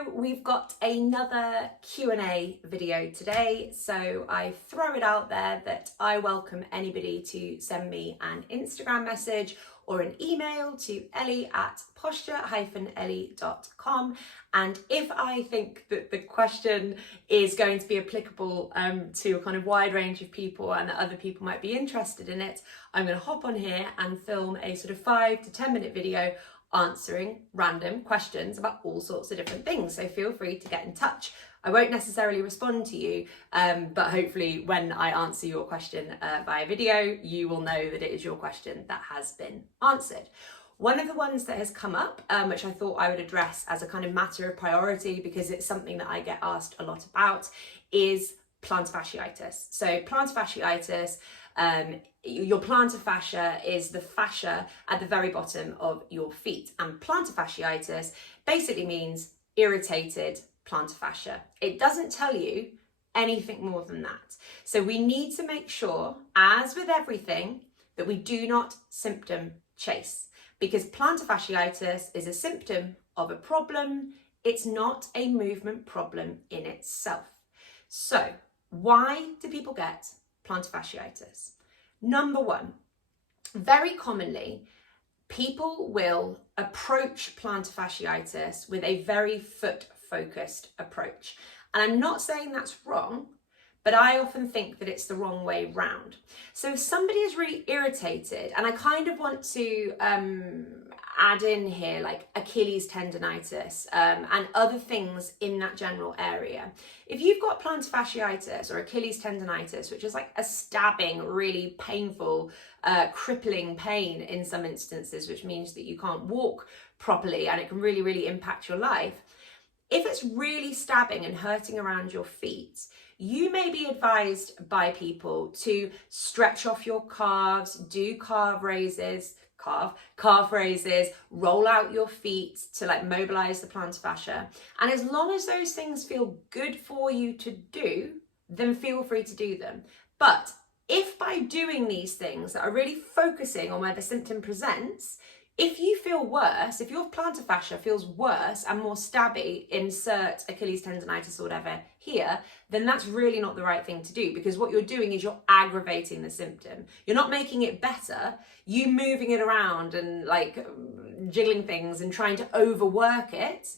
So we've got another Q&A video today. So I throw it out there that I welcome anybody to send me an Instagram message or an email to ellie@posture-ellie.com. And if I think that the question is going to be applicable to a kind of wide range of people and that other people might be interested in it, I'm going to hop on here and film a sort of 5 to 10 minute video answering random questions about all sorts of different things. So feel free to get in touch. I won't necessarily respond to you, but hopefully when I answer your question via video, you will know that it is your question that has been answered. One of the ones that has come up, which I thought I would address as a kind of matter of priority because it's something that I get asked a lot about, is plantar fasciitis. So plantar fasciitis, your plantar fascia is the fascia at the very bottom of your feet, and plantar fasciitis basically means irritated plantar fascia. It doesn't tell you anything more than that. So we need to make sure, as with everything, that we do not symptom chase, because plantar fasciitis is a symptom of a problem. It's not a movement problem in itself. So why do people get plantar fasciitis? Number one, very commonly, people will approach plantar fasciitis with a very foot-focused approach. And I'm not saying that's wrong, but I often think that it's the wrong way round. So if somebody is really irritated, and I kind of want to add in here like Achilles tendonitis and other things in that general area. If you've got plantar fasciitis or Achilles tendonitis, which is like a stabbing, really painful, crippling pain in some instances, which means that you can't walk properly and it can really, really impact your life. If it's really stabbing and hurting around your feet, you may be advised by people to stretch off your calves, do calf raises, roll out your feet to like mobilize the plantar fascia. And as long as those things feel good for you to do, then feel free to do them. But if by doing these things that are really focusing on where the symptom presents, if you feel worse, if your plantar fascia feels worse and more stabby, insert Achilles tendonitis or whatever here, then that's really not the right thing to do, because what you're doing is you're aggravating the symptom. You're not making it better. You moving it around and like jiggling things and trying to overwork it.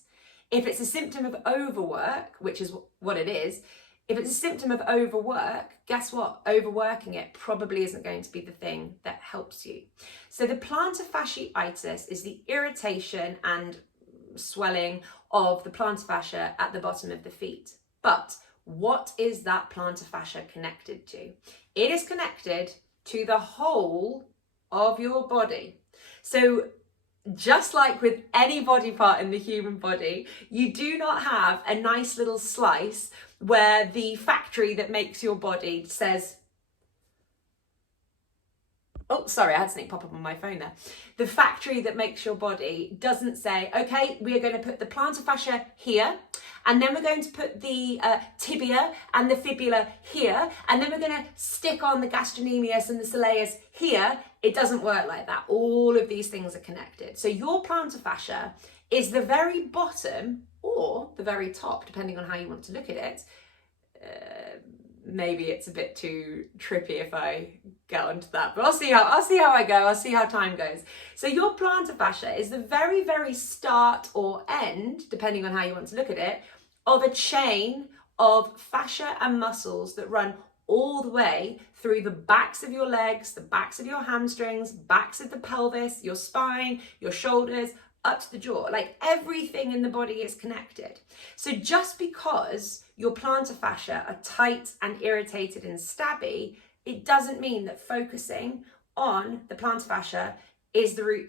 If it's a symptom of overwork, which is what it is, if it's a symptom of overwork, guess what? Overworking it probably isn't going to be the thing that helps you. So the plantar fasciitis is the irritation and swelling of the plantar fascia at the bottom of the feet. But what is that plantar fascia connected to? It is connected to the whole of your body. So just like with any body part in the human body, you do not have a nice little slice where the factory that makes your body says, oh, sorry, I had something pop up on my phone there. The factory that makes your body doesn't say, okay, we are going to put the plantar fascia here, and then we're going to put the tibia and the fibula here, and then we're going to stick on the gastrocnemius and the soleus here. It doesn't work like that. All of these things are connected. So your plantar fascia is the very bottom or the very top, depending on how you want to look at it. Maybe it's a bit too trippy if I get onto that, but I'll see how I go. I'll see how time goes. So your plantar fascia is the very, very start or end, depending on how you want to look at it, of a chain of fascia and muscles that run all the way through the backs of your legs, the backs of your hamstrings, backs of the pelvis, your spine, your shoulders, up to the jaw. Like everything in the body is connected. So just because your plantar fascia are tight and irritated and stabby, it doesn't mean that focusing on the plantar fascia is the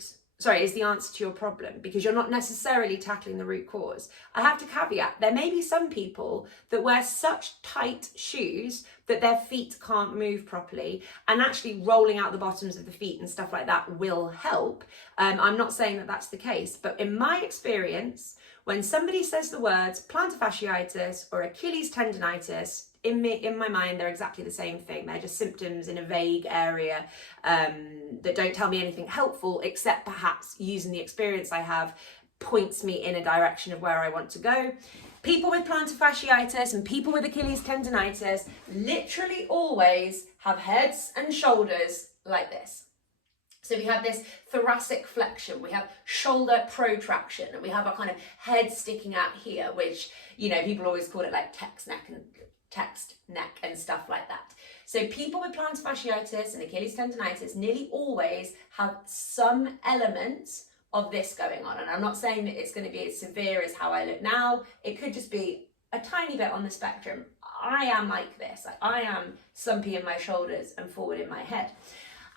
answer to your problem, because you're not necessarily tackling the root cause. I have to caveat, there may be some people that wear such tight shoes that their feet can't move properly, and actually rolling out the bottoms of the feet and stuff like that will help. I'm not saying that that's the case, but in my experience, when somebody says the words plantar fasciitis or Achilles tendonitis, in my mind, they're exactly the same thing. They're just symptoms in a vague area that don't tell me anything helpful, except perhaps using the experience I have points me in a direction of where I want to go. People with plantar fasciitis and people with Achilles tendonitis literally always have heads and shoulders like this. So we have this thoracic flexion, we have shoulder protraction, and we have a kind of head sticking out here, which, you know, people always call it like text neck and stuff like that. So people with plantar fasciitis and Achilles tendonitis nearly always have some element of this going on. And I'm not saying that it's going to be as severe as how I look now. It could just be a tiny bit on the spectrum. I am like this. I am sumpy in my shoulders and forward in my head.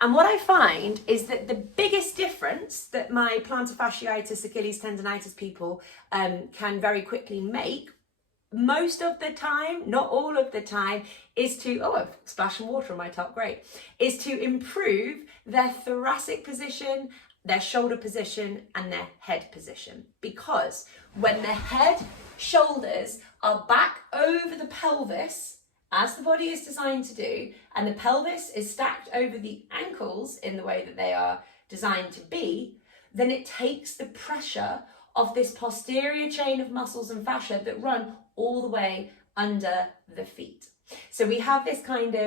And what I find is that the biggest difference that my plantar fasciitis, Achilles tendonitis people can very quickly make, most of the time, not all of the time, is to, oh, I've splashed some water on my top, great, is to improve their thoracic position, their shoulder position, and their head position. Because when the head, shoulders are back over the pelvis, as the body is designed to do, and the pelvis is stacked over the ankles in the way that they are designed to be, then it takes the pressure of this posterior chain of muscles and fascia that run all the way under the feet. So we have this kind of